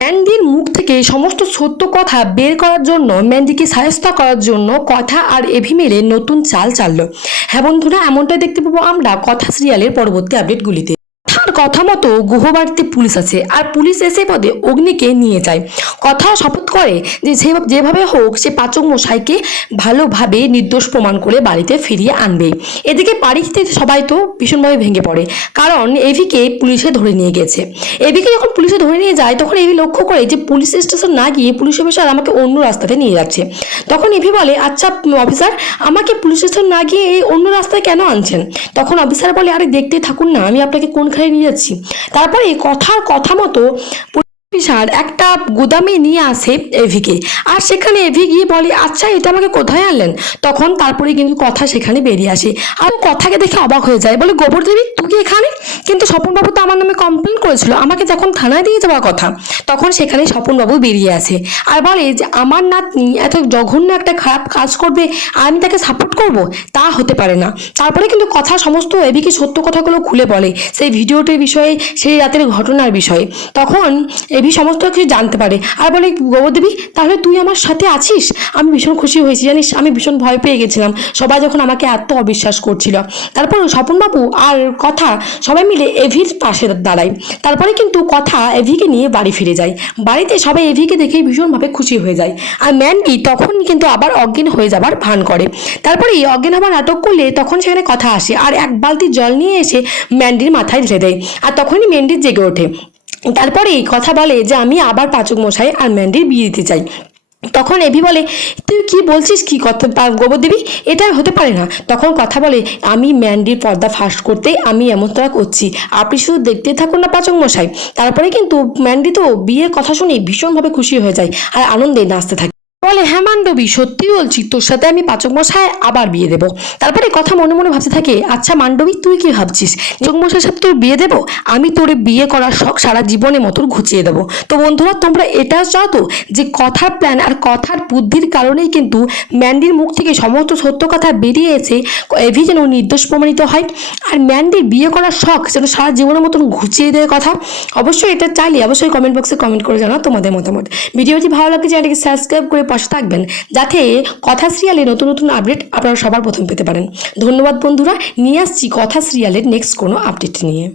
ম্যান্ডির মুখ থেকে সমস্ত সত্য কথা বের করার জন্য ম্যান্ডিকে সাহস্ত করার জন্য কথা আর এভি মেরে নতুন চাল চাললো। হ্যাঁ বন্ধুরা, এমনটাই দেখতে পাবো আমরা কথা সিরিয়ালের পরবর্তী আপডেটগুলিতে কথা মতো গুহবাড়িতে পুলিশ আছে। আর পুলিশ এসে পদে অগ্নিকে নিয়ে যায়। কথা শপথ করে যে যেভাবে হোক সে পাচক মশাইকে ভালোভাবে নির্দোষ প্রমাণ করে বাড়িতে ফিরিয়ে আনবে। এদিকে বাড়িতে সবাই তো ভীষণভাবে ভেঙে পড়ে। কারণ এভিকে পুলিশে ধরে নিয়ে গেছে। এভিকে যখন পুলিশে ধরে নিয়ে যায়, তখন এভি লক্ষ্য করে যে পুলিশ স্টেশন না গিয়ে পুলিশ অফিসার আমাকে অন্য রাস্তাতে নিয়ে যাচ্ছে। তখন এভি বলে আচ্ছা অফিসার, আমাকে পুলিশ স্টেশন না গিয়ে এই অন্য রাস্তায় কেন আনছেন? তখন অফিসার বলে, আরে, দেখতে থাকুন না, আমি আপনাকে কোনখানে নিয়ে যাচ্ছি। তারপরে কথার কথা মতো অফিসার একটা গুদামে নিয়ে আসে এভিকে। আর সেখানে এভি গিয়ে বলে আচ্ছা এটা আমাকে কোথায় আনলেন? তখন তারপরে কিন্তু কথা সেখানে বেরিয়ে আসে। আর কথাকে দেখে অবাক হয়ে যায়, বলে, গোবর দেবী, তুই এখানে? কিন্তু স্বপনবাবু তো আমার নামে কমপ্লেন করেছিল, আমাকে যখন থানায় দিয়ে যাওয়ার কথা, তখন সেখানে স্বপনবাবু বেরিয়ে আসে। আর বলে যে, আমার নাতনি এত জঘন্য একটা খারাপ কাজ করবে, আমি তাকে সাপোর্ট করব? তা হতে পারে না। তারপরে কিন্তু কথা সমস্ত এভিকে সত্য কথাগুলো খুলে বলে, সেই ভিডিওটির বিষয়ে, সেই রাতের ঘটনার বিষয়ে। তখন এবি সমস্ত কিছু জানতে পারে। আর বলে গৌরদেবী তাহলে তুই আমার সাথে আছিস? আমি ভীষণ খুশি হয়েছি, জানিস? আমি ভীষণ ভয় পেয়ে গেছিলাম। সবাই যখন আমাকে এত অবিশ্বাস করছিল। তারপর স্বপনবাবু আর কথা, সবাই মিলে এভির পাশে দাঁড়ায় তারপরে কিন্তু কথা এভিকে নিয়ে বাড়ি ফিরে যায়। বাড়িতে সবাই এভিকে দেখে ভীষণভাবে খুশি হয়ে যায়। আর ম্যান্ডি তখন কিন্তু আবার অজ্ঞান হয়ে যাবার ভান করে। তারপরে এই অজ্ঞান হবার নাটক করলে তখন সেখানে কথা আসে। আর এক বালতি জল নিয়ে এসে ম্যান্ডির মাথায় ঢেলে দেয়। আর তখনই ম্যান্ডি জেগে ওঠে। তারপরে এই কথা বলে যে আমি আবার পাচক মশাই আর ম্যান্ডির বিয়ে দিতে চাই। তখন এভি বলে, তুই কি বলছিস? কি কথা? গোবর দেবী? এটা হতে পারে না। তখন কথা বলে, আমি ম্যান্ডির পর্দা ফাঁস করতে আমি এমনটা করছি। আপনি শুধু দেখতে থাকুন না পাচক মশাই তারপরে কিন্তু ম্যান্ডি তো বিয়ের কথা শুনে ভীষণভাবে খুশি হয়ে যায় আর আনন্দে নাচতে থাকে। বলে হ্যাঁ মান্ডবী, সত্যি বলছি, তোর সাথে আমি পাচক মশাই আবার বিয়ে দেবো। তারপরে কথা মনে মনে ভাবতে থাকে আচ্ছা মান্ডবী, তুই কি ভাবছিস? পাচক মশাইয়ের সাথে তোর বিয়ে দেবো? আমি তোর বিয়ে করার শখ সারা জীবনে মতো ঘুচিয়ে দেবো। তো বন্ধুরা, তোমরা এটা চাও তো যে কথার প্ল্যান আর কথার বুদ্ধির কারণেই কিন্তু ম্যান্ডির মুখ থেকে সমস্ত সত্য কথা বেরিয়ে এসে এভি যেন নির্দোষ প্রমাণিত হয়। আর ম্যান্ডির বিয়ে করার শখ যেন সারা জীবনের মতন ঘুচিয়ে দেয় কথা, অবশ্যই এটা চাইলে অবশ্যই কমেন্ট বক্সে কমেন্ট করে জানাও তোমাদের মতামত। ভিডিওটি ভালো লাগলে চ্যানেলটিকে সাবস্ক্রাইব করে পাশে থাকবেন যাতে কথা সিরিয়ালে নতুন নতুন আপডেট আপনারা সবার প্রথম পেতে পারেন। ধন্যবাদ বন্ধুরা, নিয়ে আসছি কথা সিরিয়ালের নেক্সট কোনো আপডেট নিয়ে।